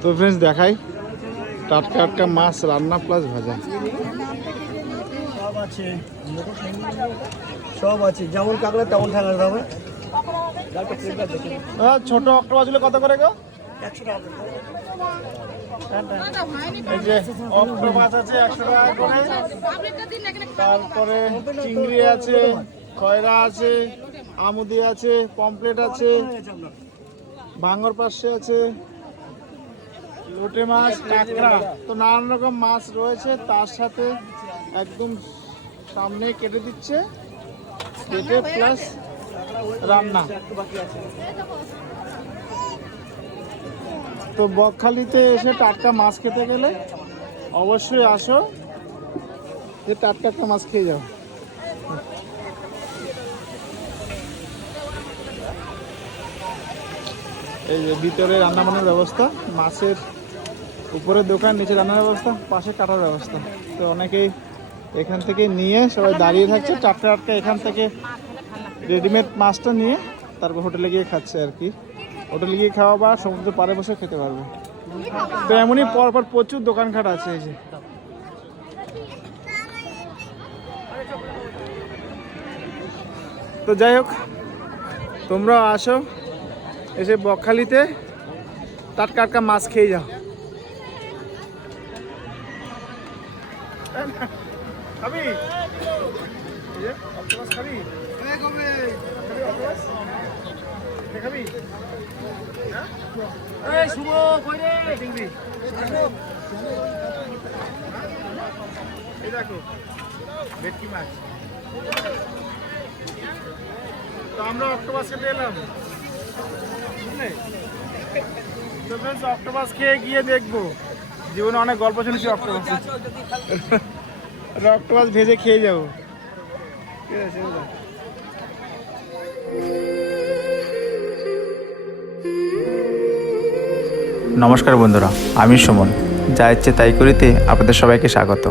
তো ফ্রেন্ডস দেখাই। টাটকা টাটকা মাছ রান্না প্লাস ভাজা। সব আছে। সব আছে। যেমন কাঁকড়া তেমন হবে আহ, ছোট অক্টোপাসগুলো কত করে গো? একশো টাকা এই যে অক্টোপাস আছে একশো টাকা করে। তারপরে চিংড়ি আছে খয়রা আছে আমুদি আছে পমপ্লেট আছে ভাঙর পাশে আছে লোটে মাছ কাঁকড়া তো নানান রকম মাছ রয়েছে, তার সাথে একদম সামনে কেটে দিচ্ছে। কেটে প্লাস রান্না। তো বকখালিতে এসে টাটকা মাছ খেতে গেলে অবশ্যই আসো। যে টাটকা একটা মাছ খেয়ে যাও। এই যে ভিতরে রান্না বান্নার ব্যবস্থা, মাছের উপরে দোকান, নিচে রান্নার ব্যবস্থা, পাশে কাটার ব্যবস্থা। তো অনেকেই এখান থেকে নিয়ে সবাই দাঁড়িয়ে থাকছে টাটকা টাটকা এখান থেকে রেডিমেড মাছটা নিয়ে তারপর হোটেলে গিয়ে খাচ্ছে আর কি। হোটেলে গিয়ে খাওয়া বা সমুদ্র পাড়ে বসে খেতে পারবে। তো এমনই পরপর প্রচুর দোকানঘাট আছে এই যে। তো যাই হোক, তোমরা আসো, এসে বকখালিতে টাটকা টাটকা মাছ খেয়ে যাও। খাবি? অক্টোপাস খাবি? খাবি? হ্যাঁ? চিংড়ি। এই দেখো ভেটকি মাছ। তো আমরা অক্টোপাস খেতে এলাম। বুঝলে? তো অক্টোপাস খেয়ে গিয়ে দেখব। জীবনে অনেক গল্প শুনেছি অক্টোপাস অক্টোপাস ভেজে খেয়ে যাব। নমস্কার বন্ধুরা, আমি সুমন। যা ইচ্ছে তাই করিতে আপনাদের সবাইকে স্বাগত।